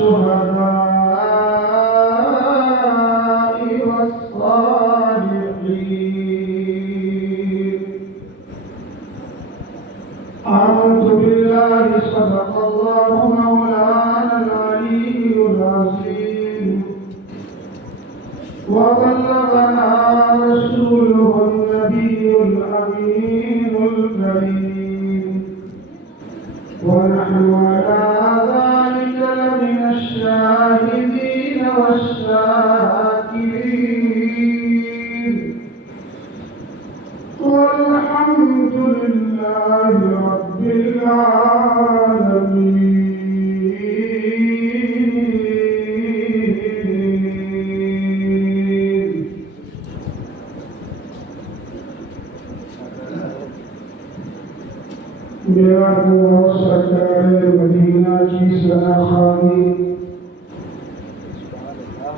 والشهداء والصالحين. آمنت بالله صدق الله مولانا العلي العظيم وبلغنا رسوله النبي الأمين الكريم ونحن على ذلك لمن الشاهدين والشاكرين والحمد لله رب العالمين. میرا وہ سرکار مدینہ کی سناخانی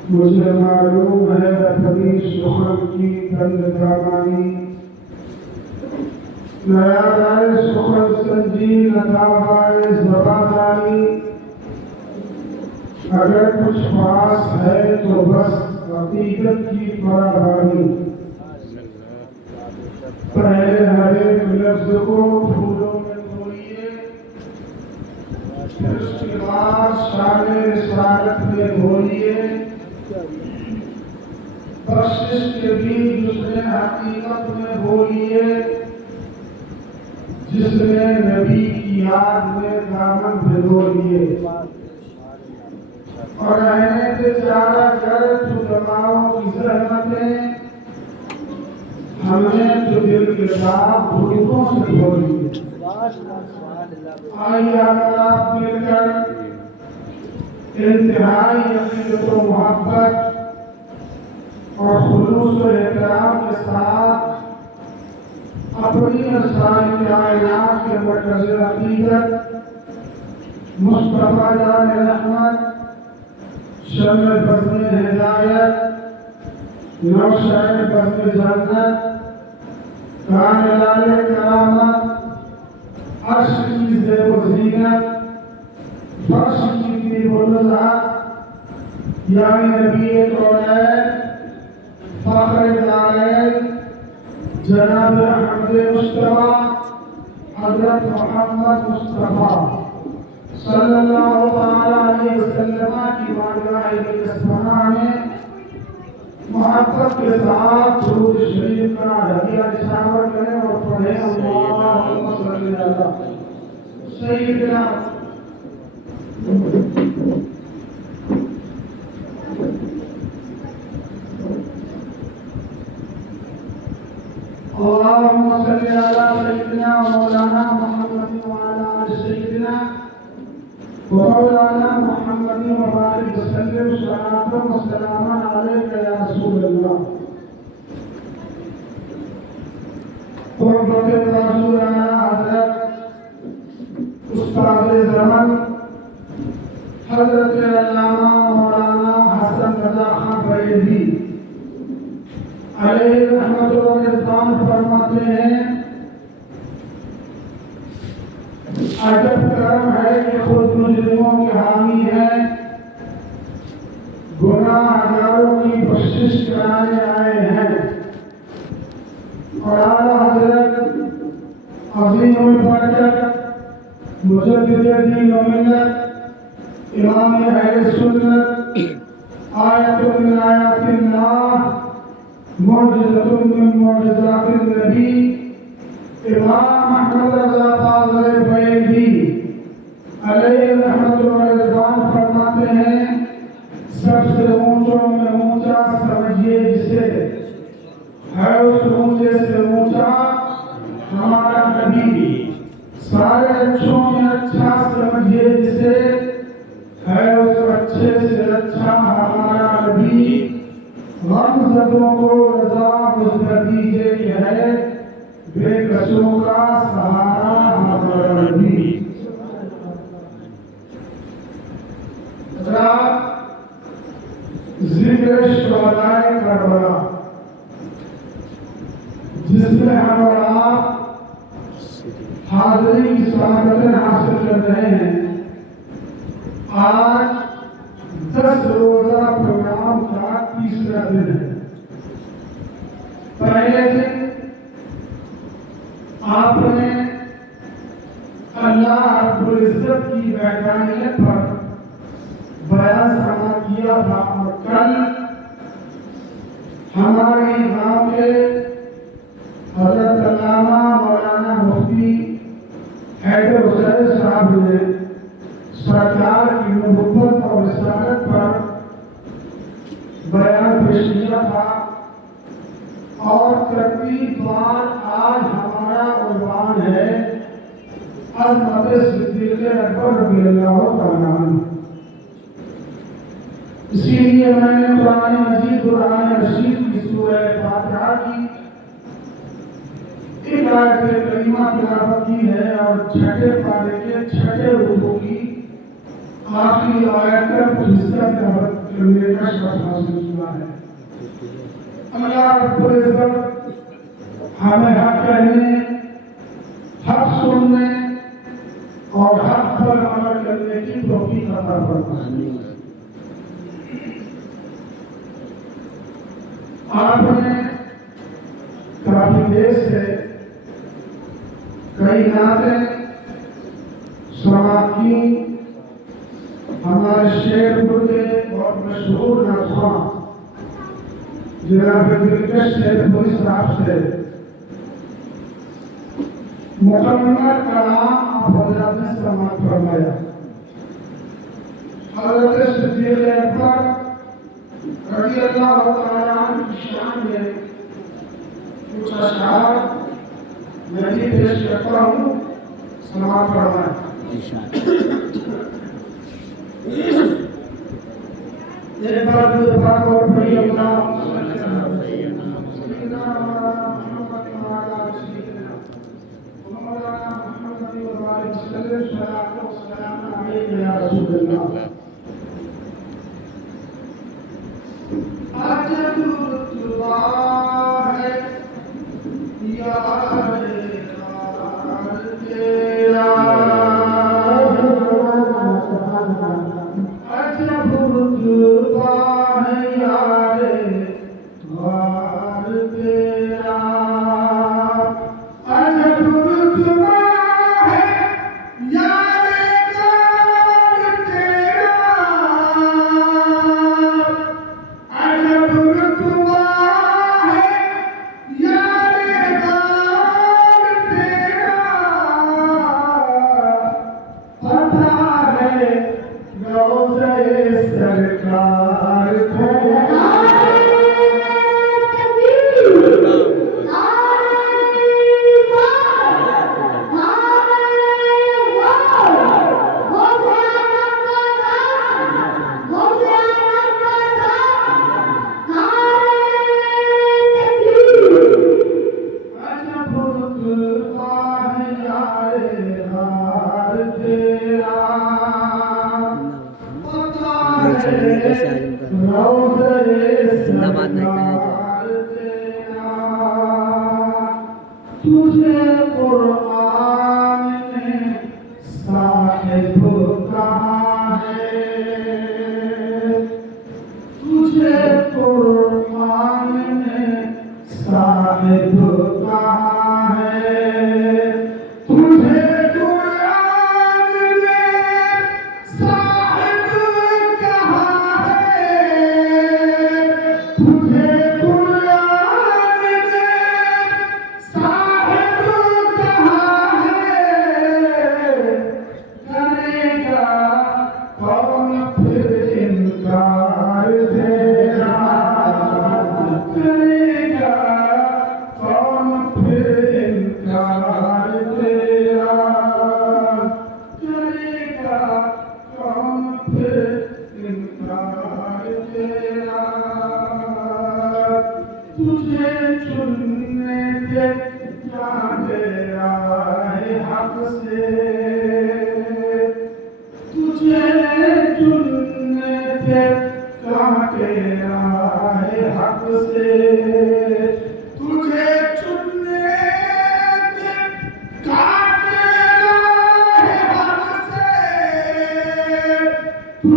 مجھے معلوم ہے اپنی سخن کی بند دامانی. نیا رائے سخن سنجی نداوائے زبادانی. اگر کچھ پاس ہے تو بس حقیقت کی فراوانی. پہلے ہر ایک لفظ کو پھولوں میں دھوئیے، پھر اس کے بعد شان رسالت میں بولیے. بخشش کے بیچ اس نے حقیقت میں بولیے، جس نے نبی کی یاد میں دامن بھگولیے. اور رہنے سے چارہ کر تو تمام کی زحمتیں ہمیں تو دل کے ساتھ بھولوں سے بولیے. آئیے آپ مل کر انتہائی عقیدت و محبت اور خلوص و احترام کے ساتھ اپنی اسرار کائنات کے مرکز عقیدت مصطفیٰ جان رحمت شمع بزم ہدایت نوشہر بزم جنت کان لال کرامت عرش کی زیب و زینت فرش کی طیب و نزہت یعنی نبی کونین فخر دارین جناب احمد مصطفیٰ حضرت محمد مصطفیٰ صلی اللہ علیہ وسلم کی بارگاہ اسماء میں محبت کے ساتھ درود شریف کا ہدیہ نشاور کریں اور پڑھیں اللہم صلی اللہ سیدنا اللهم صل على سيدنا ومولانا محمد وعلى آل سيدنا ومولانا محمد وبارك وسلم صلاة وسلاما عليك يا رسول الله. قربت رسولنا حضرت استاد زمن حضرت علامہ مولانا حسن رضا خان بریلوی علیہ رحمت و رضوان فرماتے ہیں، عجب کرم ہے کہ خود مجرموں کے حامی ہیں، گناہ گاروں کی بخشش کرانے آئے ہیں. اور اعلیٰ حضرت عظیم البرکت مجدد دین و ملت امام اہل سنت آیت من آیات اللہ معجزۃ من معجزات النبی امام احمد رضا فاضل بریلوی علیہ رحمت و رضوان فرماتے ہیں، سب سے اونچوں میں اونچا سمجھیے جسے ہے اس اونچے سے اونچا ہمارا نبی. سارے اچھوں میں اچھا سمجھیے جسے ہے اس اچھے سے اچھا ہمارا نبی. غمزدوں کو رضا گزر دیجئے کہ ہے بے کسوں کا سہارا ہمارا نبی. ذکر شہداء کربلا جس میں ہم اور آپ حاضری کی سعادتیں حاصل کر رہے ہیں. آج 10 روزہ پروگرام کا تیسرا دن ہے۔ پہلے دن آپ نے اللہ رب العزت کی وحدانیت پر بیان سما کیا تھا، اور کل ہمارے گاؤں کے حضرت علامہ مولانا مفتی حیدر حسین صاحب نے سرکار کی محبت اور رسالت پر بیان پیش کیا تھا، اور ترتیب بار آج ہمارا عنوان ہے عظمت صدیق اکبر رضی اللہ تعالیٰ عنہ۔ اسی لیے میں نے قرآن مجید قرآن رشید کی سورہ فاتحہ کی ایک آیت کریمہ تلاوت کی ہے، اور چھٹے پارے کے چھٹے رکوع کی آخری آیت کا کچھ حصہ تلاوت کرنے کا شرف حاصل کیا ہے۔ اللہ رب العزت ہمیں حق کہنے، حق سننے اور حق پر عمل کرنے کی توفیق عطا فرمائے۔ آپ نے کافی دیر سے کئی نعتیں سماعت کی۔ ہمارے شیخ کے بہت مشہور نعتخواں جناب دلکش سیدپوری صاحب سے مکمل کلام آپ حضرات نے سماعت فرمایا۔ حضرت صدیق اکبر رضی اللہ تعالیٰ عنہ کی شان میں کچھ اشعار میں بھی پیش کرتا ہوں، سماعت فرمائیں۔ ایک بار جو پاک اور بڑی اللہ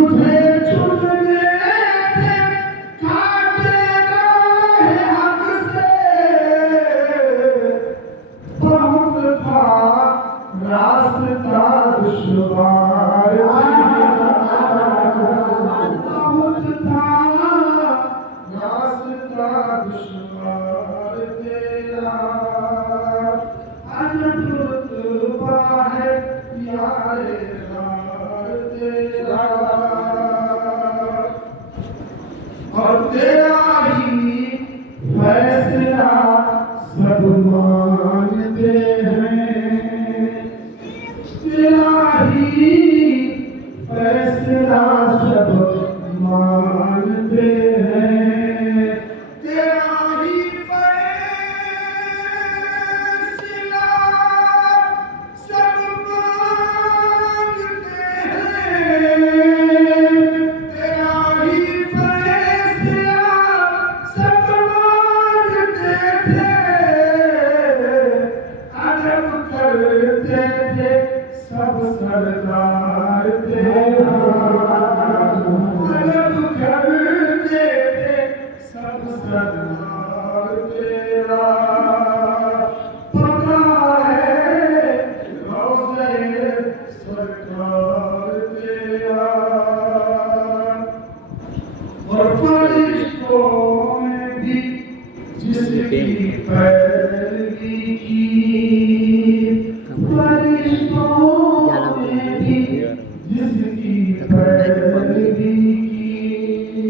تجھے چھوٹنے تھے کاٹے راہ حق سے بہت تھا راستہ دشوار بہت تھا راستہ دشوار تیرا عجب رتبہ ہے یار غار تیرا اور تیرا ہی فیصلہ سب مانتے ہیں تیرا ہی فیصلہ سب مانتے ہیں تیرا ہی فیصلہ سب مانتے ہیں تیرا ہی فیصلہ سب مانتے تھے عجب کرتے تھے سب سردار تیرا عجب کرتے تھے سب سردار تیرا پکا ہے روضہ سرکار تیرا اور فرشتوں میں بھی جس کی پیروی کی فرشتوں میں بھی جس کی پیروی کی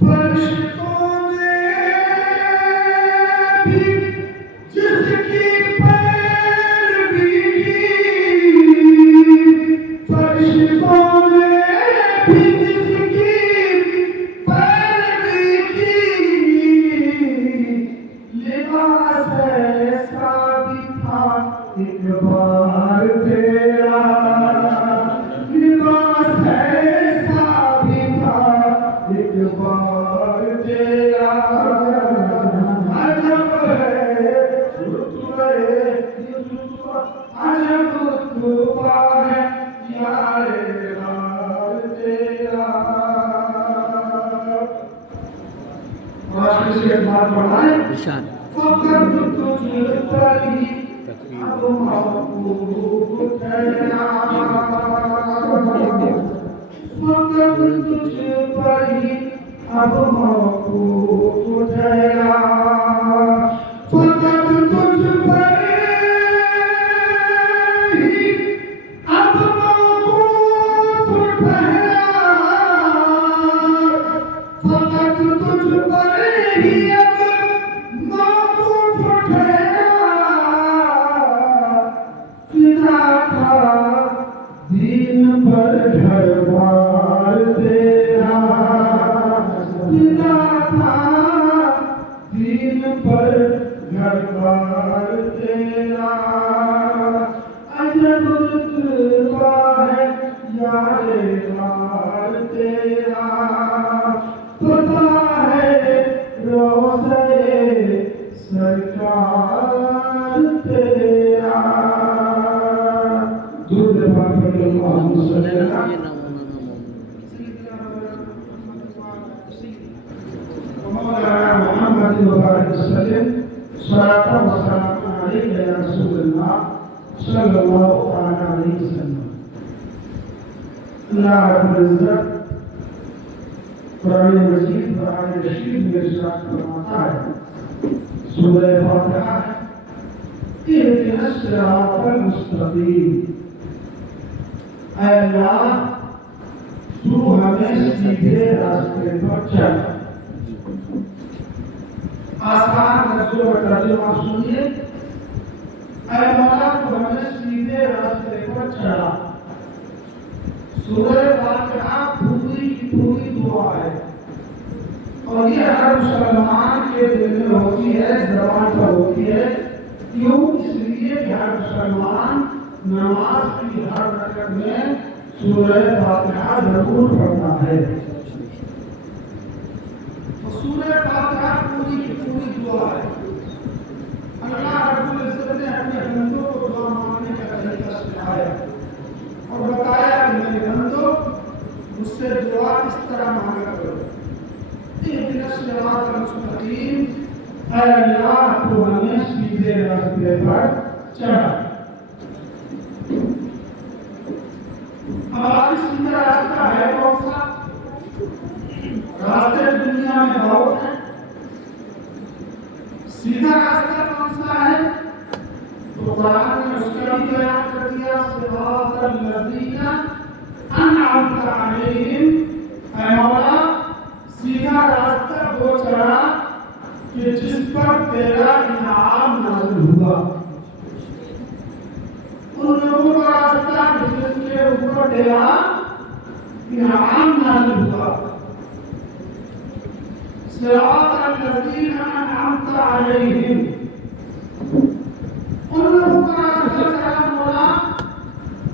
فرشتوں نے بھی جس کی پیروی کی فرشتوں نے بھی جس کی پیروی کی لباس ایسا بھی تھا ایک بار تیرا لباس ایسا بھی تھا ایک بار تیرا عجب ہے رتبہ عجب رتبہ ہے یار غار تیرا اور آخر سے ایک بات بڑھائیں فقط تجھ پر ہی اب محبوب ٹھہرا فقط تجھ پر ہی اب محبوب ٹھہرا فقط تجھ پر ہی اب محبوب ٹھہرا فقط تجھ پر ہی اب محبوب ٹھہرا فدا تھا دین پر گھر بار تیرا فدا تھا دین پر گھر بار تیرا عجب رتبہ ہے یار غار تیرا پتہ ہے روضہ سرکار تیرا درود پاک پڑھیں اللہم صلی اللہ مولانا محمد وبارک وسلم صلاۃ و سلام علیک یا رسول اللہ صلی اللہ علیہ وسلم اللہ رب العزت قرآن مجید قرآن رشید میں ارشاد فرماتا ہے سورہ فاتحہ اہدنا الصراط المستقیم اے اللہ تو ہمیں سیدھے راستے پر چل آسان لفظوں کا ترجمہ سنیے اے مولا تو ہمیں سیدھے راستے پر چلا سورہ فاتحہ پوری کی پوری دعا ہے اور یہ ہر مسلمان کے دل میں ہوتی ہے زبان پر ہوتی ہے کیوں اس لیے کہ ہر مسلمان نماز کی ہر رکعت میں سورہ فاتحہ ضرور پڑھتا ہے سورہ فاتحہ پوری کی پوری دعا ہے اللہ رب العزت نے اپنے بندوں کو دعا مانگنے کا طریقہ سکھایا اور بتایا کہ میرے بندوں اس طرح مانگا کرو، اہدنا الصراط المستقیم، اے اللہ تو ہمیں سیدھے راستے پر چلا۔ ہمارا سیدھا راستہ ہے کون سا؟ راستے دنیا میں بہت ہیں، سیدھا راستہ کون سا ہے؟ تو قرآن نے اس کا بھی بیان کر دیا، صراط الذین انعمت علیہم، اے مولا سیدھا راستہ وہ چلا کہ جس پر تیرا انعام نازل ہوا، ان لوگوں کا راستہ جن کے اوپر تیرا انعام نازل ہوا، صراط الذین انعمت علیہم، ان لوگوں کا راستہ چلا مولا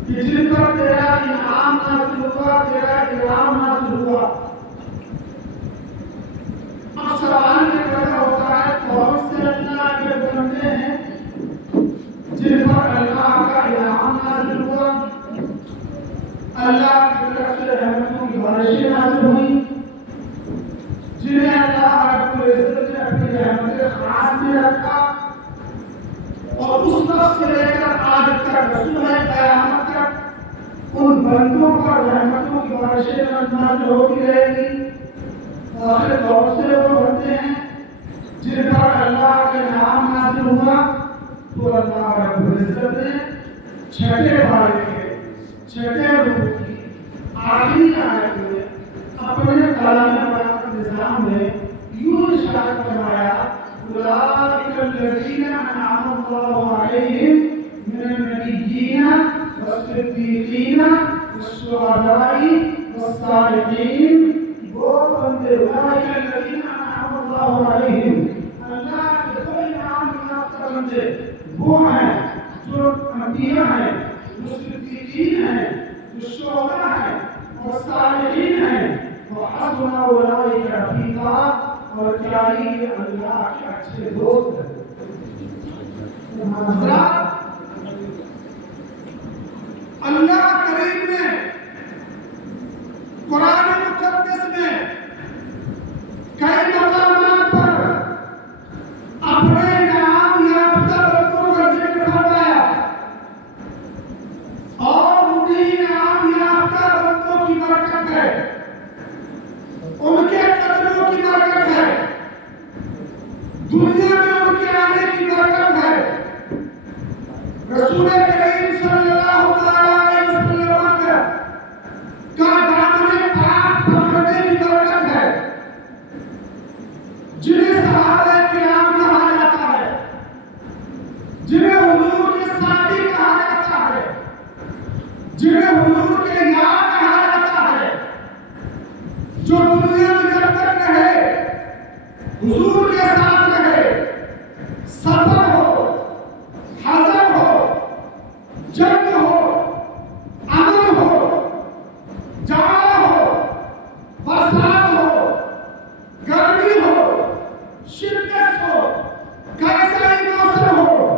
کہ جن پر تیرا انعام نازل ہوا، تیرا اکرام نازل ہوا۔ اب سوال یہ پیدا ہوتا ہے کون سے اللہ کے بندے ہیں جن پر اللہ کا انعام نازل ہوا، اللہ کی طرف سے رحمتوں کی بارشیں نازل ہوئی، جنہیں اللہ رب العزت نے اپنی رحمت خاص میں رکھا، اور اس وقت سے لے کر آج تک رسول قیامت تک ان بندوں پر رحمتوں کی بارشیں نازل ہوتی رہے گی۔ آخر بہت سے وہ بندے ہیں جن پر اللہ کے نام نازل ہوا، تو اللہ رب العزت نے چھٹے بارے کے چھٹے روح کی آخری آیت میں اپنے کلام پاک نظام میں یوں ارشاد فرمایا، اولئک الذین انعم اللہ علیہم من النبیین والصدیقین والشہداء والصالحین، وہ بندے اولئک الذین انعم اللہ علیہم، اللہ کے بڑے انعام یافتہ بندے وہ ہیں جو انبیاء ہیں، جو صدیقین ہیں، جو شہداء ہیں اور صالحین ہیں، وحسن اولئک رفیقا، اور کیا ہی اللہ کے اچھے دوست ہیں۔ حضرات اللہ کریم نے قرآن مقدس میں کئی مقامات پر اپنے انعام یافتہ بندوں کا ذکر فرمایا، اور انہیں انعام یافتہ بندوں کی برکت ہے، ان کے قدموں کی برکت ہے، دنیا میں ان کے آنے کی برکت ہے، رسول کریم صلی اللہ علیہ وسلم کا دامن پاک پکڑنے کی برکت ہے، جنہیں صحابہ کرام کہا جاتا ہے، جنہیں حضور کے ساتھی کہا جاتا ہے، جنہیں حضور کے یار کہا جاتا ہے، جو دنیا میں جب تک رہے حضور کے ساتھ رہے، سفر ہو، حضر ہو، جنگ ہو، امن ہو، جاڑا ہو، برسات ہو، گرمی ہو، شدت ہو، کیسا ہی موسم ہو،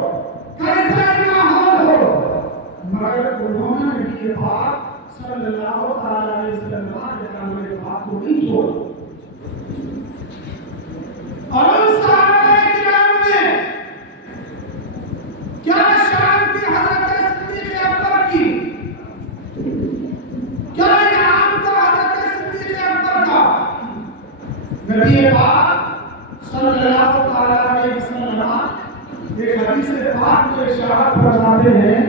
کیسا ہی ماحول ہو، مگر انہوں نے نبی پاک صلی اللہ علیہ وسلم کے کلمے پاک کو نہیں چھوڑا۔ اور ان صحابہ کرام میں کیا شان تھی حضرت صدیق اکبر کی، کیا انعام تھا حضرت صدیق اکبر کا۔ نبی پاک صلی اللہ علیہ وسلم ایک حدیث پاک میں ارشاد فرماتے ہیں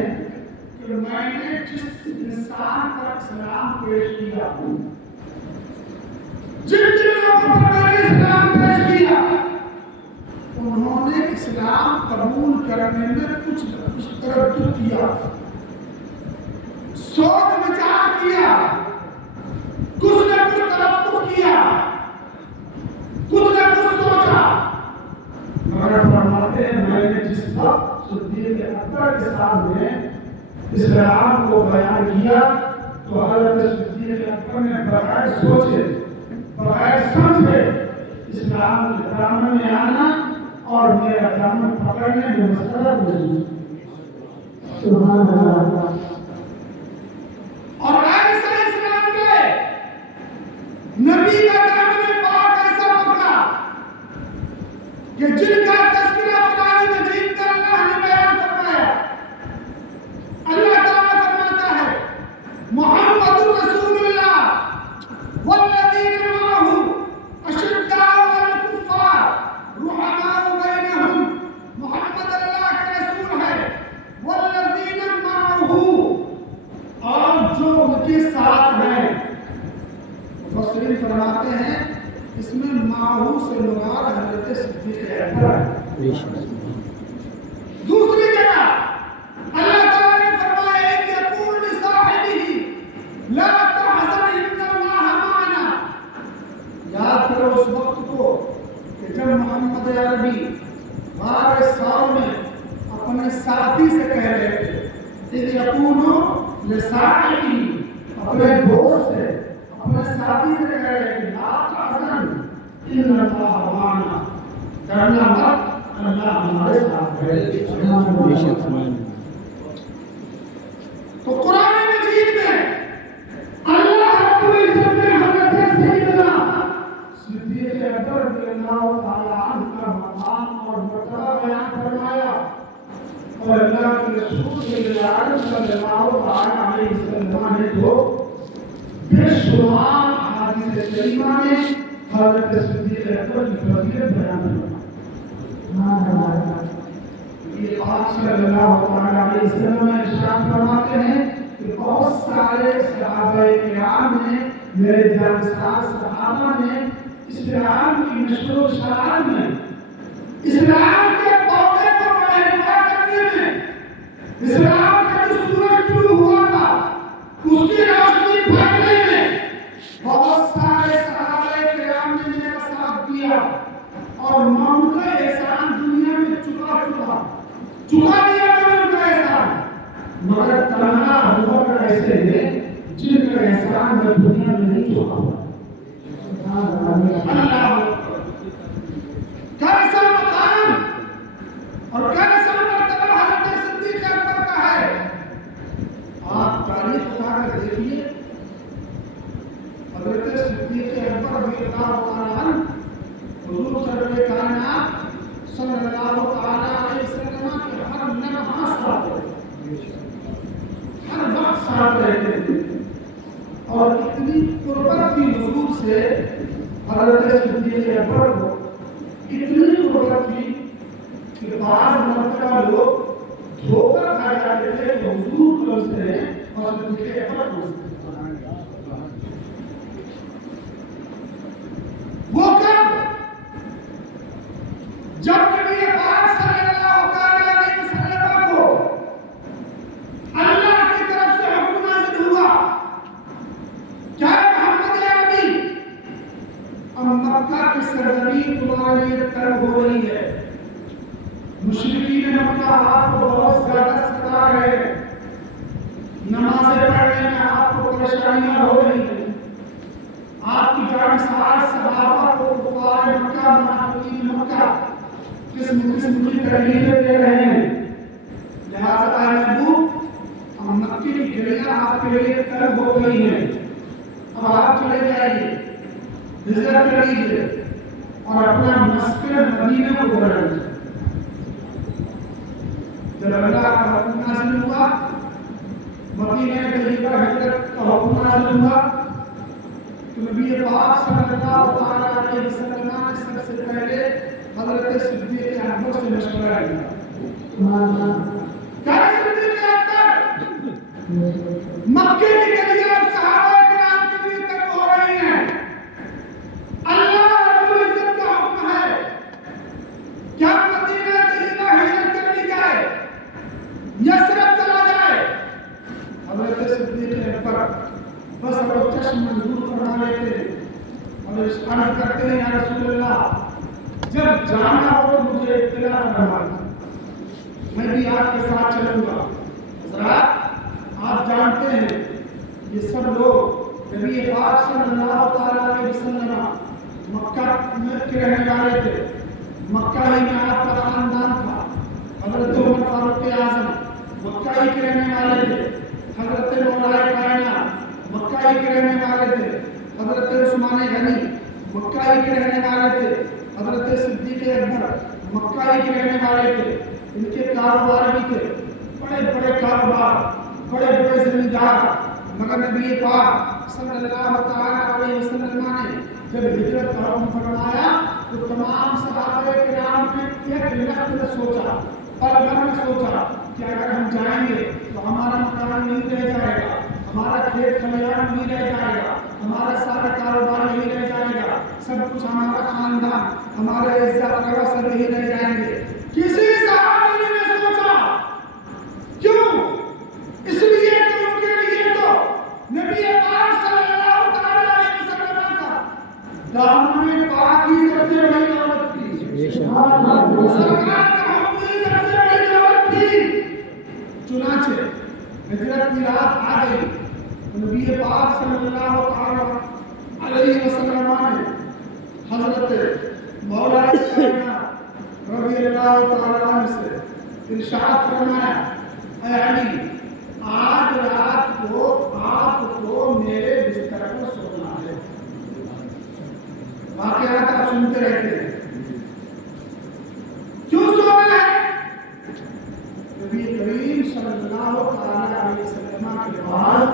کہ میں نے جس انسان پر اسلام پیش کیا، جن لوگوں پر میں نے اسلام پیش کیا، انہوں نے اسلام قبول کرنے میں کچھ تردد کیا، سوچ وچار کیا، کچھ نہ کچھ تلفظ کیا، کچھ نہ کچھ سوچا، مگر فرماتے ہیں میں نے جس وقت صدیق اکبر کے سامنے اسلام کو بیان کیا تو حضرت صدیق اکبر نے بغیر سوچے بغیر سمجھے اسلام کے دامن میں آنا اور میرا دامن پکڑنے میں مسئلہ محسوس۔ سبحان اللہ۔ اور ایسا اسلام میں کہ جن کا تذکرہ قرآن مجید میں اللہ نے بیان فرمایا. اللہ تعالیٰ فرماتا ہے محمد رسول اللہ والذین معه اشداء علی الکفار رحماء بینہم. محمد اللہ کے رسول ہے والذین معه اور جو ان کے ساتھ ہیں. مفسرین فرماتے ہیں اس میں معه سے مراد حضرت صدیق اکبر ہے. دوسری جگہ اللہ تعالیٰ نے فرمایا کہ یقول لصاحبہ لا تحزن ان اللہ معنا. یاد کرو اس وقت کو کہ جب محمد عربی غار ثور میں اپنے ساتھی سے کہہ رہے تھے کہ یقول لصاحبہ اپنے دوست سے اپنے ساتھی سے کہہ رہے تھے لا تحزن ان اللہ معنا. ڈرنا مت اللہ ہمارے ساتھ ہے. تو قرآن مجید میں اللہ رب العزت نے حضرت سیدنا صدیق اکبر رضی اللہ تعالی عنہ کا مقام اور مرتبہ بیان فرمایا. اور اللہ کے رسول صلی اللہ علیہ وسلم نے تو بے شمار احادیث کریمہ میں حضرت صدیق اکبر کی فضیلت بیان فرمائی. یہ آپ صلی اللہ علیہ وسلم ارشاد فرماتے ہیں کہ بہت سارے صحابہ کرام نے میرے جانسار صحابہ نے اسلام کی نشر و اشاعت میں اسلام کے پودے کو بڑھاوا کرنے میں اسلام کا جو سورج شروع ہوا تھا اس کی روشنی پھیلانے میں بہت سارے صحابہ کرام نے میرا ساتھ دیا اور میں ان کا احسان دنیا میں چکا دیا میں نے ان کا احسان. مگر تنہا ابو بکر ایسے ہیں جن کا احسان میں دنیا میں نہیں چکا ہوا. اللہ کیسا مقام اور کیسا مرتبہ حضرت صدیق اکبر کا ہے. آپ تاریخ اٹھا کر دیکھیے حضرت صدیق اکبر رضی اللہ تعالی عنہ حضور سرور کائنات صلی اللہ تعالی علیہ وسلم کے ہر لمحہ ساتھ ہر وقت ساتھ رہتے تھے. اور اتنی قربت تھی حضور سے حضرت صدیق اکبر کو اتنی قربت تھی کہ بعض مرتبہ لوگ دھوکہ کھا جاتے تھے کہ حضور کو سمجھتے ہیں اور صدیق اکبر کو سمجھتے ہیں. وہ کب جب نبی پاک صلی اللہ علیہ وسلم کو اللہ کی طرف سے حکم نازل ہوا کیا محمد عربی اب مکہ کی سرزمین تمہارے لیے تنگ ہو رہی ہے. مشرکین مکہ آپ کو بہت زیادہ ستا رہے ہیں. نمازیں پڑھنے میں آپ کو پریشانیاں ہو رہی ہیں. آپ کی جانسار صحابہ کو کفار مکہ منافقین مکہ قسم قسم کی تکلیفیں دے رہے ہیں. لہذا اے محبوب اب مکے کی گلیاں آپ کے لیے تنگ ہو گئی ہیں. اب آپ چلے جائیے ہجرت کر لیجیے اور اپنا مسکن مدینہ کو بدل دیجیے. جب اللہ کا حکم نازل ہوا مدینہ طیبہ ہجرت کا حکم نازل ہوا تو نبی پاک صلی اللہ علیہ وسلم نے سب سے پہلے حضرت صدیق اکبر سے مشورہ لیا. کیا صدیق اکبر مکے کی گلیاں صحابہ کرام کے لیے تنگ ہو رہی ہیں. اللہ رب العزت کا حکم ہے کیا مدینہ طیبہ ہجرت کر لی جائے یثرب چلا جائے. حضرت صدیق اکبر بس وہ چشم منظور فرما لیتے اور عرض کرتے ہیں یا رسول اللہ جب جانا ہو تو مجھے اطلاع فرما میں بھی آپ کے ساتھ چلوں گا. حضرات آپ جانتے ہیں یہ سب لوگ نبی پاک صلی اللہ علیہ وسلم مکہ میں کے رہنے والے تھے. مکہ ہی میں آپ کا خاندان تھا. حضرت عمر فاروق اعظم مکہ ہی کے رہنے والے تھے. حضرت مولا کائنات مکہ ہی کے رہنے والے تھے. حضرت عثمان غنی مکہ ہی کے رہنے والے تھے. حضرت صدیق اکبر مکہ ہی کے رہنے والے تھے، ان کے کاروبار بھی تھے، بڑے بڑے کاروبار، بڑے بڑے زمیندار، مگر نبی پاک صلی اللہ تعالیٰ علیہ وسلم نے جب ہجرت کا حکم فرمایا تو تمام صحابہ کرام نے ایک لحظہ میں سوچا اور گھر میں سوچا کہ اگر ہم جائیں گے تو ہمارا مکان نہیں رہ جائے گا، ہمارا کھیت کھلیان نہیں رہ جائے گا، ہمارا سارا کاروبار نہیں رہ جائے گا، سب کچھ ہمارا خاندان، ہمارے عزت وغیرہ سب نہیں رہ جائیں گے۔ کسی صحابی نے سوچا، کیوں؟ اس لیے کہ ان کے لیے تو نبی پاک صلی اللہ تعالیٰ علیہ وسلم کا دامن پاک ہی سب سے بڑی دولت تھی، سرکار کا حکم ہی سب سے بڑی دولت تھی۔ چنانچہ ہجرت کی رات آ گئی، نبی پاک صلی اللہ تعالیٰ علیہ وسلم نے حضرت مولا کائنات رضی اللہ تعالیٰ عنہ سے ارشاد فرمایا، اے علی آج رات کو آپ کو میرے بستر پر سونا ہے۔ واقعات آپ سنتے رہتے ہیں، کیوں سونا ہے؟ نبی کریم صلی اللہ علیہ وسلم کے بعد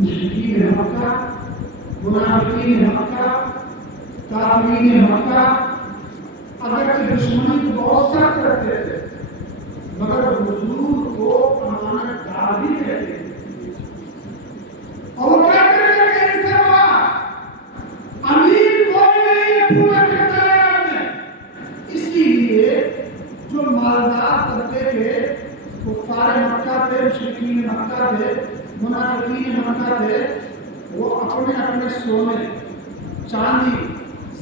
مشرکین مکہ، منافقین مکہ، کافرین مکہ اگرچہ دشمنی کو بہت سخت کرتے تھے مگر حضور کو امانت دار بھی کہتے تھے، اور وہ کہتے تھے کہ ان سے امین کوئی نہیں پورا کرتا ہے آپ نے۔ اسی لیے جو مالدار طبقے تھے، کفار مکہ تھے، مشرکین مکہ تھے، منافقین مکہ تھے، وہ اپنے اپنے سونے، چاندی،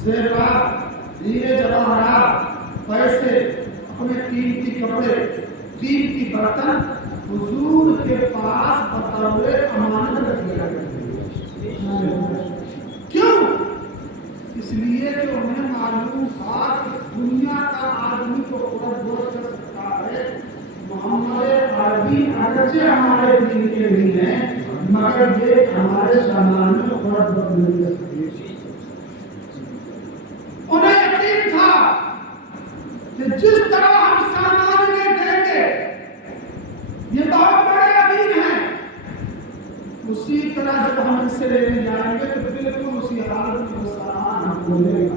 زیورات، ہیرے جواہرات، پیسے، اپنے قیمتی کپڑے، قیمتی برتن حضور کے پاس بطور امانت رکھ دیا کرتے تھے۔ کیوں؟ اس لیے کہ انہیں معلوم تھا کہ دنیا کا آدمی کو خود بہت کر سکتا ہے، محمد عربی اگرچہ ہمارے دین کے نہیں ہیں مگر یہ ہمارے سامان میں خود بہت نہیں کر سکتے۔ انہیں یقین تھا کہ جس طرح ہم سامان میں دیں گے یہ بہت بڑے امین ہیں، اسی طرح جب ہم ان سے لینے جائیں گے تو بالکل اسی حالت میں سامان ہم کو ملے گا۔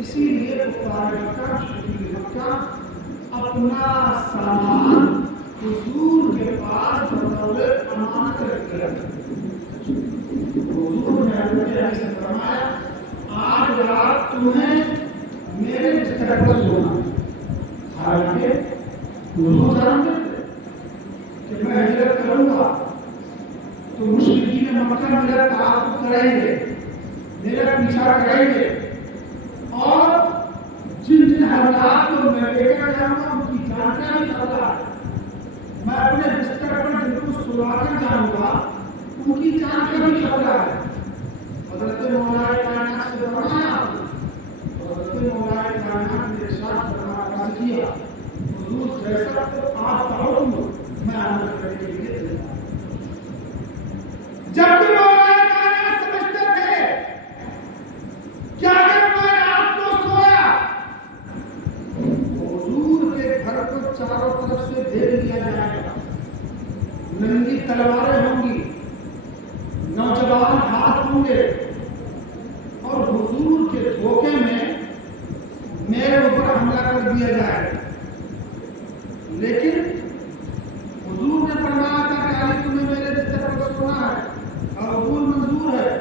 اسی لیے کفار مکہ، مشرکین مکہ اپنا سامان حضور کے پاس بطور امانت رکھتے ہیں۔ حضور نے حضرت سے فرمایا، آج رات تمہیں میرے بستر پر سونا ہے۔ حالانکہ حضور جانتے تھے کہ میں ہجرت کروں گا تو مشرکین مکہ میرا تعاقب کریں گے، میرا پیچھا کریں گے، اور جن جن حضرات کو میں لے کر جاؤں گا ان کی جان کا بھی خطرہ ہے۔ میں اپنے بستر پر جن کو سلا کر جاؤں گا ان کی جان کا بھی خطرہ ہے۔ حضرت مولا کائنات سے فرمایا، حضرت مولا کائنات نے ارشاد فرمایا کیا، حضور جیسا آپ کا حکم میں عمل کرنے کے لیے تیار ہوں۔ جب بھی مولا کائنات سمجھتے تھے کہ اگر میں آپ کو سویا حضور کے گھر کو چاروں طرف سے گھیر لیا جائے گا، ننگی تلواریں ہوں گی، نوجوان ہاتھ ہوں گے، اور حضور کے دھوکے میں میرے اوپر حملہ کر دیا جائے گا۔ لیکن حضور نے فرمایا تھا کہ علی تمہیں میرے بستر پر سونا ہے، اور حضور منظور ہے،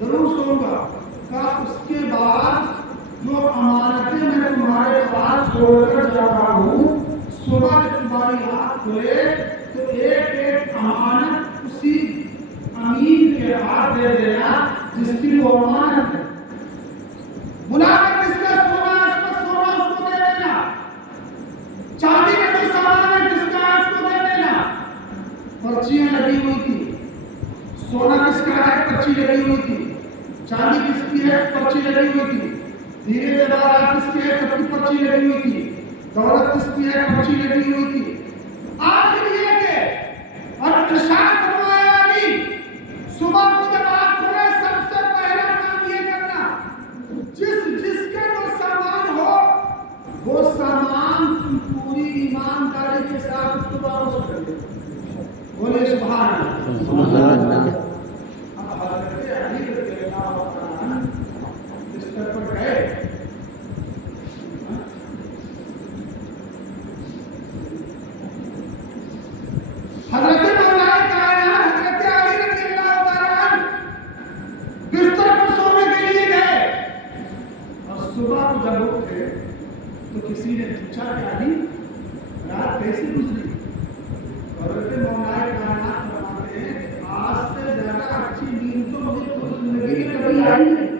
ضرور سوؤں گا۔ کہا اس کے بعد جو امانتیں میں تمہارے پاس چھوڑ کر جا رہا ہوں، صبح جب تمہاری آنکھ کھلے تو ایک ایک امانت اسی امین کے ہاتھ دے دینا جس کی وہ امانت ہے۔ بلا کر جس کا سونا اس کا سونا اس کو دے دینا، چاندی کا جو سامان ہے جس کا اس کو دے دینا۔ پرچیاں لگی ہوئی تھی، سونا کس کا ہے پرچی لگی ہوئی تھی، چاندی کس کی ہے پرچی لگی ہوئی تھی، ہیرے جواہرات کس کی ہے سب کی پرچی لگی ہوئی تھی، دولت کس کی ہے پرچی لگی ہوئی تھی۔ آخر یہ کہ اور ارشاد فرمایا علی، صبح کو جب آپ کھلے سب سے پہلا کام یہ کرنا، جس کسی نے پوچھا کہ علی رات کیسے گزری؟ حضرت مولا کائنات فرماتے ہیں آج سے زیادہ اچھی نیند تو مجھے پوری زندگی میں کبھی آئی نہیں.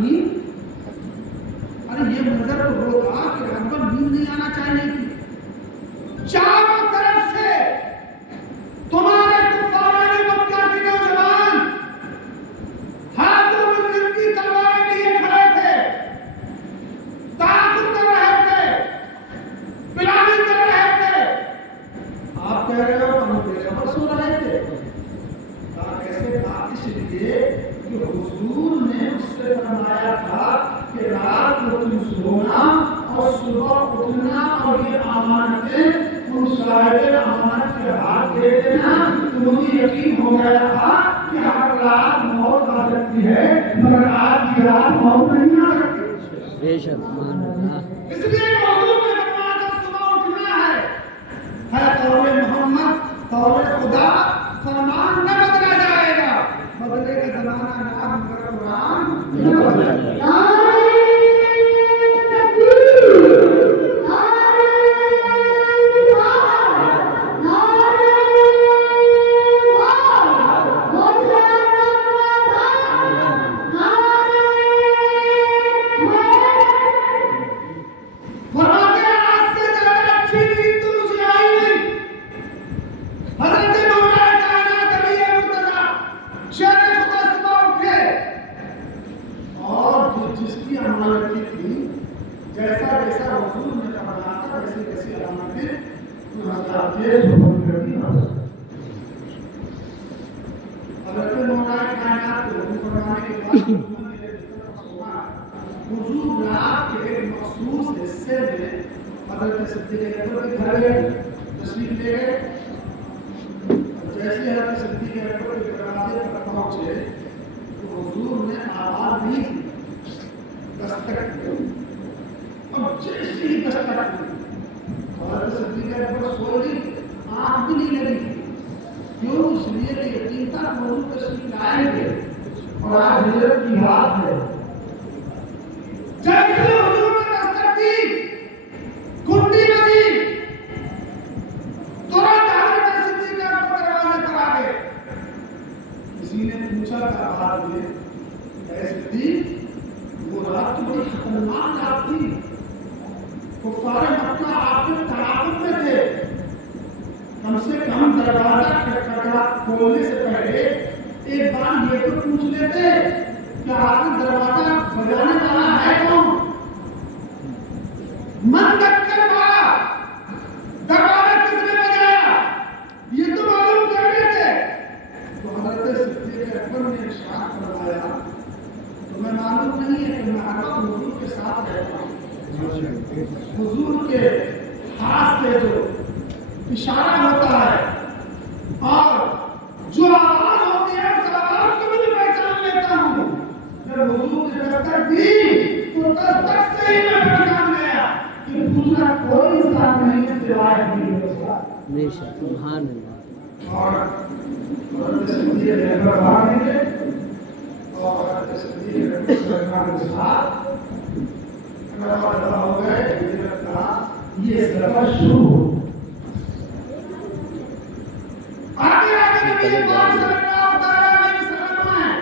نیند ارے یہ منظر تو وہ تھا کہ رات بھر نیند نہیں آنا چاہیے تھی. چاروں طرف سے تمہارے کفاران مکہ کے نوجوان ہاتھوں میں ننگی تلواریں لیے کھڑے تھے, تعاقب کر رہے تھے, پلاننگ کر رہے تھے. آپ کہہ رہے ہو ہم بے خبر سو رہے تھے. کیسے کہا؟ اس لیے کہ حضور نے اس سے فرمایا تھا کہ رات کو تم سونا اور صبح اٹھنا اور یہ امانتیں ان صاحب امانت کے ہاتھ دے دینا. تو مجھے یقین ہو گیا تھا کہ ہر رات موت آ سکتی ہے مگر آج کی رات موت نہیں آ سکتی. بے شک اس لیے حضور نے فرمایا تھا صبح اٹھنا ہے قول محمد قول خدا فرمان نہ بدلا جائے گا, بدلے کا زمانہ نہ مگر قرآن نہ بدلا جائے گا. حضور رات کے ایک مخصوص حصے میں حضرت صدیق اکبر کے گھر گئے, تشریف لے گئے. جیسے حضرت صدیق اکبر کے دروازے پر پہنچے تو حضور نے آواز دی, دستک کی, اور جیسے ہی دستک کی حضرت صدیق اکبر سو لی, آنکھ بھی نہیں لگی. کیوں؟ اس لیے کہ یقین تھا حضور تشریف لائیں گے اور آج ہجرت کی بات ہے. جیسے حضور نے دستک دی, کنڈی بجی, ترنت حضرت صدیق اکبر دروازے پر آ گئے. کسی نے پوچھا کہ بات یہ اے صدیق وہ رات تو بڑی خطرناک رات تھی, کفار مکہ آپ کے تعاقب میں تھے, کم سے کم دروازہ کھولنے سے پہلے ایک بار یہ تو پوچھ لیتے کہ آخر دروازہ بجانے والا ہے کون؟ من دکن بھایا دروازہ کس نے بجایا یہ تو معلوم کر لیتے. تو حضرت صدیق اکبر نے ارشاد فرمایا تمہیں معلوم نہیں ہے کہ میں ہر وقت حضور کے ساتھ رہتا ہوں. حضور کے ہاتھ سے جو اشارہ ہوتا ہے اور جو آواز ہوتی ہے اس آواز کو بھی پہچان لیتا ہوں. جب حضور نے دستک دی تو دستک سے ہی میں پہچان گیا کہ دوسرا کوئی انسان نہیں سوائے بے شک سبحان اللہ. اور حضرت صدیق اکبر باہر نکلے اور حضرت صدیق اکبر کے ساتھ روانہ ہو گئے. ہجرت کا یہ سفر شروع ہو. آگے آگے نبی پاک صلی اللہ علیہ وسلم ہیں,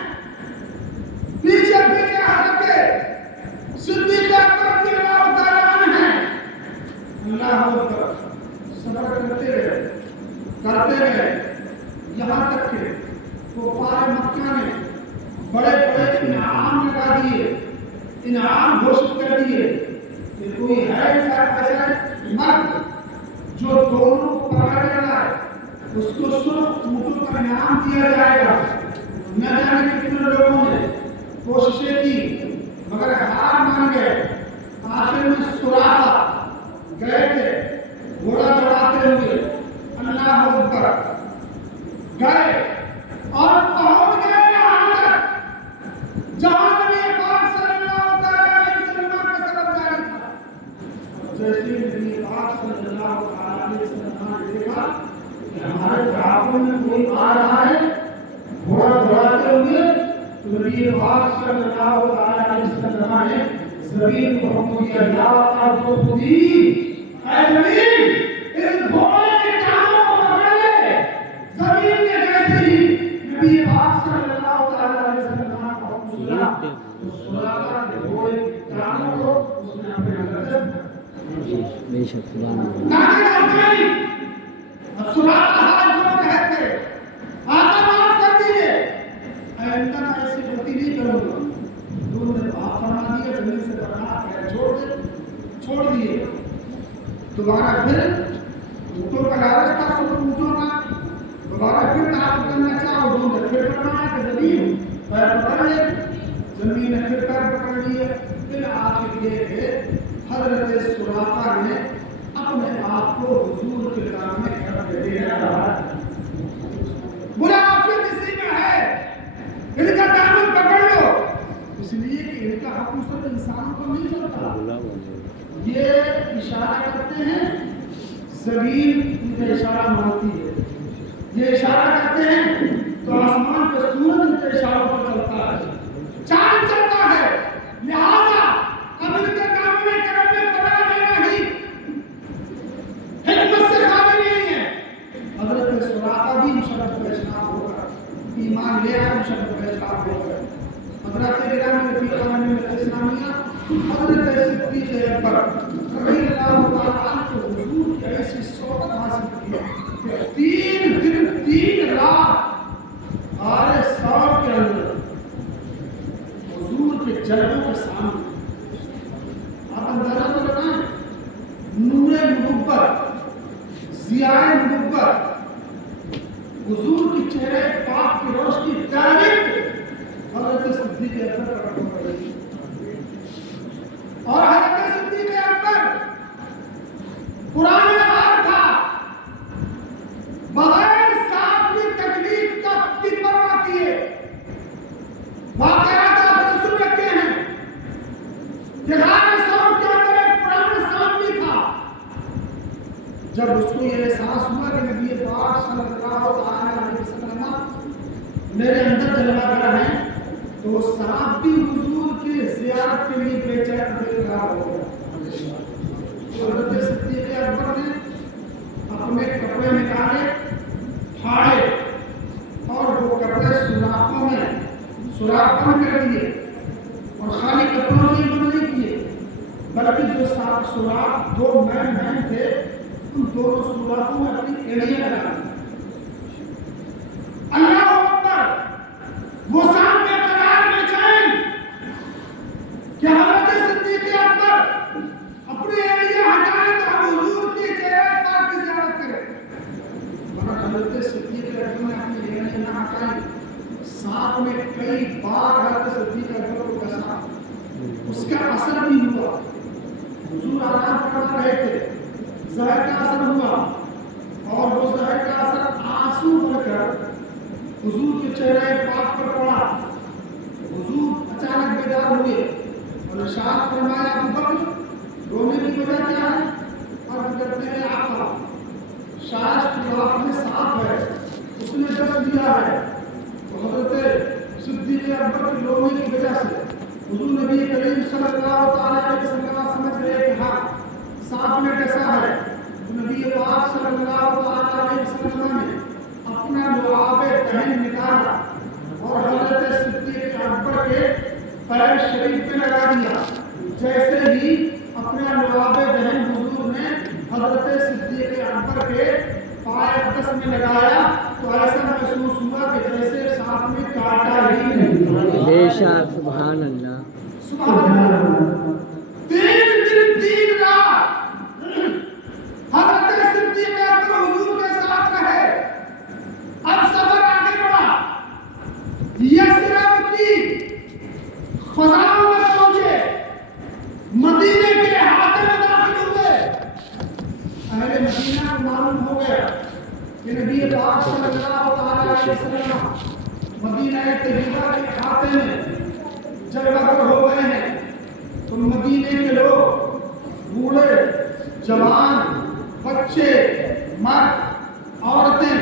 پیچھے پیچھے حضرت صدیق اکبر رضی اللہ تعالیٰ عنہ ہیں. اللہ اکبر سفر کرتے گئے یہاں تک کہ کفار مکہ نے بڑے بڑے انعام لگا دیے, انعام گھوشت کر دیے کہ کوئی ہے ایسا مرد جو دونوں کو پکڑ لے اس کو سرخ اونٹوں کا انعام دیا جائے گا. نہ جانے کتنے لوگوں نے کوششیں کی مگر ہار مان گئے. آخر میں سراقہ گئے تھے گھوڑا دوڑاتے ہوئے, اللہ اکبر گئے اور پہنچ گئے یہاں تک جہاں نبی پاک صلی اللہ علیہ وسلم کا سفر جاری تھا. جیسے نبی پاک صلی اللہ علیہ وسلم نے دیکھا کہ ہمارے تعاون میں کوئی آ رہا ہے گھوڑا دوڑاتے ہوئے, تو نبی پاک صلی اللہ علیہ وسلم نے زمین کو حکم دیا یا ارض خودی، اے زمین اس گھوڑے کے ٹانگوں کو پکڑ لے۔ زمین نے جیسے ہی نبی پاک صلی اللہ علیہ وسلم کا حکم سنا تو سراقہ نے گھوڑے کے ٹانگوں کو اس نے اپنے اندر جذب کیا۔ بے شک سبحان اللہ۔ ناکہ ناکہ اب سراقہ ہاتھ جوڑ رہے تھے، آقا معاف کر دیجئے، آئندہ میں ایسی غلطی نہیں کروں گا۔ حضور نے معاف فرما دیا، زمین سے پکڑا پیر چھوڑ دیے۔ دوبارہ پھر اونٹوں کا لالچ تھا، سب اونٹوں کا دوبارہ پھر تعاقب کرنا چاہا، حضور نے پھر فرمایا کہ زمین پیر پکڑ لے۔ زمین نے پھر پیر پکڑ لیے۔ پھر آخر یہ کہ حضرت سراقہ نے اپنے آپ کو حضور کے سامنے کر کے دیا۔ برا آفت اسی میں ہے، ان کا دامن پکڑ لو، اس لیے کہ ان کا حکم صرف انسانوں کو نہیں چلتا۔ یہ اشارہ کرتے ہیں، زمین ان کا اشارہ مانتی ہے، یہ اشارہ کرتے ہیں تو آسمان کا سورج ان کے اشاروں پر چلتا ہے، چاند چلتا ہے، لہذا اب ان کے دامن کرم میں قرار دینا ہی حکمت سے خالی نہیں ہے۔ حضرت سراقہ بھی مشرف پیشناف ہو کر ایمان لے آئے، مشرف پیشناف ہو کر حضرت گرامی رفیق ملت اسلامیہ حضرت صدیق اکبر رضی اللہ تعالیٰ عنہ کو حضور کی ایسی صحبت حاصل کی کہ 3 دن 3 رات غار ثور کے اندر حضور کے جلووں کے سامنے آپ اندازہ تو لگائیں، نور نبوت، ضیاء نبوت، حضور کی چہرے پاک کی روشنی ڈائریکٹ حضرت صدیق اکبر پر پڑ رہی اور حضرت صدیق اکبر قرآن غار تھا، بغیر ساتھ کی تکلیف کا کی پرواہ کیے واقعات آپ سن رکھے ہیں کہ غار ثور کے اندر ایک پرانا سانپ بھی تھا۔ جب اس کو یہ احساس ہوا کہ نبی پاک صلی اللہ علیہ وسلم میرے اندر جلوہ گر ہیں، تو وہ سانپ بھی حضور کی زیارت کے لیے بے چین بے قرار ہو گیا۔ حضرت صدیق اکبر نے اپنے کپڑے نکالے، پھاڑے اور وہ کپڑے سوراخ بند کر دیے، اور خالی کپڑوں سے بند نہیں کیے بلکہ جو سوراخ 2 مین تھے ان دونوں سوراخوں میں اپنی ایڑیاں لگا دی۔ اللہ اکبر! وہ سامنے قرار میں چین کہ حضرت صدیق اکبر اپنی ایڑیاں ہٹائیں تو ہم حضور کی چہرے پاک کی زیارت کریں، مگر حضرت صدیق اکبر نے اپنی ایڑیاں نہ ہٹائیں۔ سانپ نے کئی بار حضرت صدیق اکبر کو ڈسا، اس کا اثر بھی ہوا، حضور آرام فرما رہے تھے، زہر کا اثر ہوا، اور وہ زہر کا اثر آنسو بن کر حضور کے چہرے پاک پر پڑا۔ حضور اچانک بیدار ہوئے اور ارشاد فرمایا، ابو بکر رونے کی وجہ کیا ہے؟ اور کہتے ہیں آقا شاید سوراخ میں سانپ ہے، اس نے ڈس دیا ہے۔ تو حضرت صدیق اکبر کی رونے کی وجہ سے حضور نبی کریم صلی اللہ علیہ وسلم سمجھ گئے کہ ہاں سانپ نے ڈسا ہے۔ نبی پاک صلی اللہ علیہ وسلم نے اپنا لعاب دہن نکالا اور حضرت صدیق اکبر کے پیر شریف پہ لگا دیا۔ جیسے ہی اپنا لعاب دہن حضور نے حضرت صدیق اکبر کے پائے اقدس میں لگایا تو ایسا محسوس ہوا کہ جیسے سانپ نے کاٹا ہی نہیں۔ بے شک سبحان اللہ، سبحان اللہ۔ 3 دن 3 رات حضرت صدیق اکبر حضور کے ساتھ رہے۔ اب سفر آگے بڑھا، یثرب کی فضاؤں میں پہنچے، مدینے کے احاطے میں داخل ہوئے۔ اہل مدینہ کو معلوم ہو گیا کہ نبی پاک صلی اللہ علیہ وسلم مدینہ طیبہ کے احاطے میں جلوہ گر ہو گئے ہیں۔ تو مدینے کے لوگ، بوڑھے، جوان، بچے، مرد، عورتیں،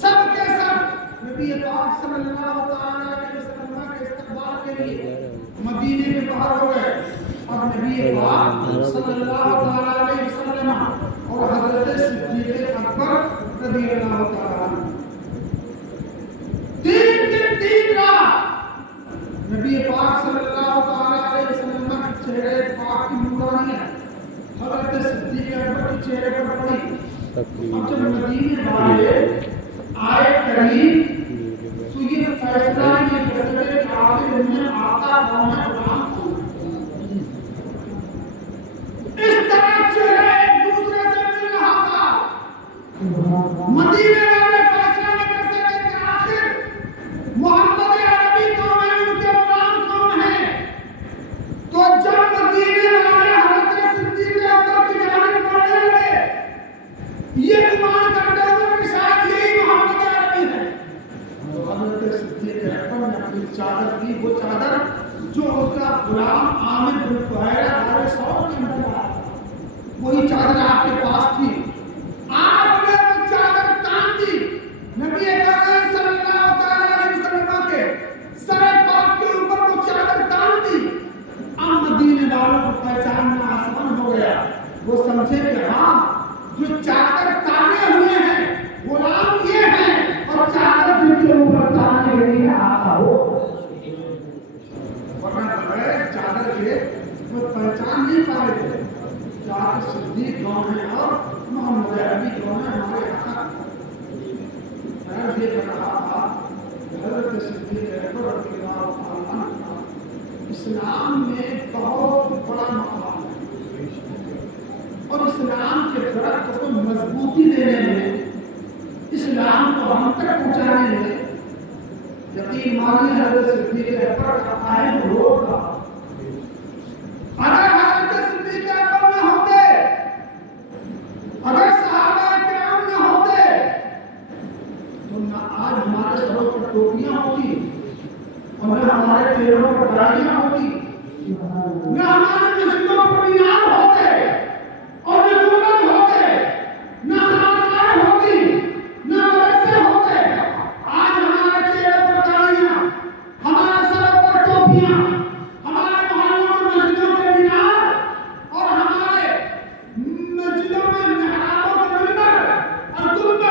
سب کے سب نبی پاک صلی اللہ علیہ وسلم کے استقبال کے لیے مدینے میں باہر ہو گئے۔ اور نبی پاک صلی اللہ علیہ وسلم اور حضرت صدیق اکبر رضی اللہ تعالیٰ عنہ تین دن تین رات نبی پاک صلی اللہ علیہ وسلم کے چہرے پاک کی نورانیت حضرت صدیق اکبر کے چہرے پر پڑی. اب جب مدینے والے آئے قریب تو یہ فیصلہ یہ فیصلے کہ آخر میں آقا کون ہے غلام کون ہے. اس طرح چہرے ایک دوسرے سے مل رہا تھا. مدینے والے فیصلہ نہیں کر سکے کہ آخر محمد عربی کون ہے ان کے غلام کون ہے. تو جب مدینے والے حضرت صدیق اکبر کی جانب بڑھنے لگے یہ گمان کرتے ہوئے کہ شاید یہی محمد عربی ہے تو حضرت صدیق اکبر نے اپنی چادر دی وہ چادر جو اس کا غلام عامر بن فہیرہ غار ثور کے اندر لایا تھا وہی چادر آپ کے پاس تھی. آپ نے وہ چادر تان دی نبی کریم صلی اللہ علیہ وسلم کے سر پاک کے اوپر وہ چادر تان دی. اب مدینے والوں کو پہچاننا آسان ہو گیا. وہ سمجھے کہ ہاں جو چادر تانے ہوئے ہیں غلام یہ ہیں اور چادر جن کے اوپر تانے ہوئی ہے آقا ہو. ورنہ بغیر چادر کے وہ پہچان نہیں پائے تھے کہ آقا صدیق کون ہے اور محمد عربی کون ہے ہمارے آقا. میں یہ کہہ رہا تھا حضرت صدیق اکبر رضی اللہ تعالیٰ عنہ اسلام میں بہت بڑا مقام ہے اور اسلام کے درخت کو مضبوطی دینے میں اسلام کو ہم تک پہنچانے میں یقین مانی حضرت صدیق اکبر کا اہم رول تھا. اگر حضرت صدیق اکبر نہ ہوتے اگر صحابہ کرام نہ ہوتے تو نہ آج ہمارے سروں پر ٹوپیاں ہوتی اور نہ ہمارے چہروں پر داڑیاں ہوتی نہ ہمارے مسجدوں پر مینار ہوتے اور نہ گنبد ہوتے نہ خانقاہیں ہوتی نہ مدرسے ہوتے. آج ہمارے چہرے پر داڑیاں ہمارے سر پر ٹوپیاں ہمارے محلوں میں مسجدوں کے مینار اور ہمارے مسجدوں میں محرابوں کے منبر اور گنبد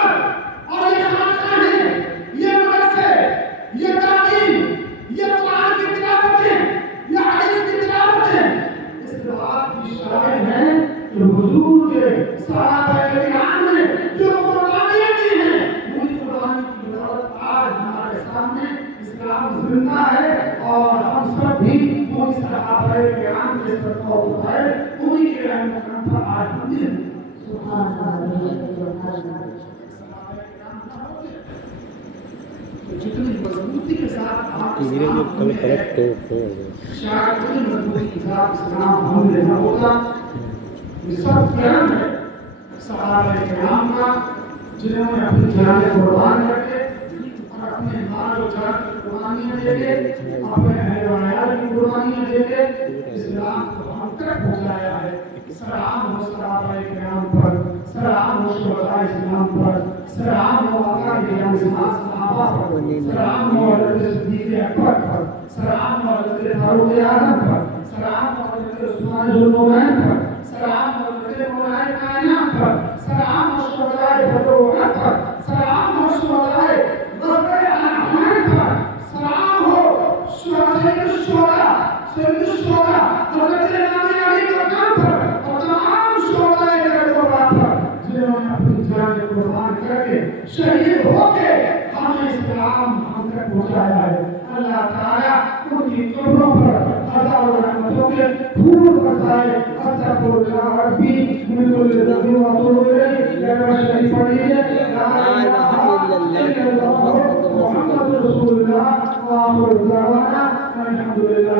اور یہ خانقاہیں یہ مدرسے یہ تعلیم یہ قرآن کی تلاوتیں یہ حدیث کی تلاوتیں اس بات کی شاہد ہے کہ حضور کے صحابہ کرام نے جو قربانیاں دی ہیں وہی قربانی کی بدولت آج ہمارے سامنے اسلام زندہ ہے اور ہم سب بھی وہی صحابہ کرام کے صدقہ اٹھائے انہی کے رحمت کرم پر آج ہم ہیں. سبحان اللہ. جتنی مضبوطی کے ساتھ آپ اسلام ہم لینا ہوگا یہ سب کرم ہے صحابہ کرام کا جنہوں نے اپنی جانیں قربان کر کے اور اپنے مال و جان کی قربانیاں دے کے اپنے اہل و عیال کی قربانیاں دے کے اسلام کو ہم تک پہنچایا ہے. سلام ہو صحابہ کرام پر سلام ہو شہداء اسلام پر سلام ہو آقا کرام صحابہ پر سلام ہو حضرت صدیق اکبر پر سلام ہو حضرت فاروق اعظم پر سلام ہو حضرت عثمان ذو النورین پر سلام ہو حضرت مولا کائنات پر سلام ہو شہداء بدر و احد پر سلام ہو شہداء غزوہ احد پر سلام ہو سید الشہداء حضرت امام علی مقام پر اور تمام شہداء کربلا پر جنہوں نے اپنی جان قربان کر کے شہید ہو کے ہمیں اسلام ہم تک پہنچایا ہے. اللہ تعالیٰ ان کی قبروں پر ہزاروں رحمتوں کے پھول برسائے. استغفر اللہ ربی من کل ذنب واتوب الیہ. کلمہ شریف پڑھیے لا الہ الا اللہ محمد رسول اللہ. وآخر دعوانا الحمد للہ.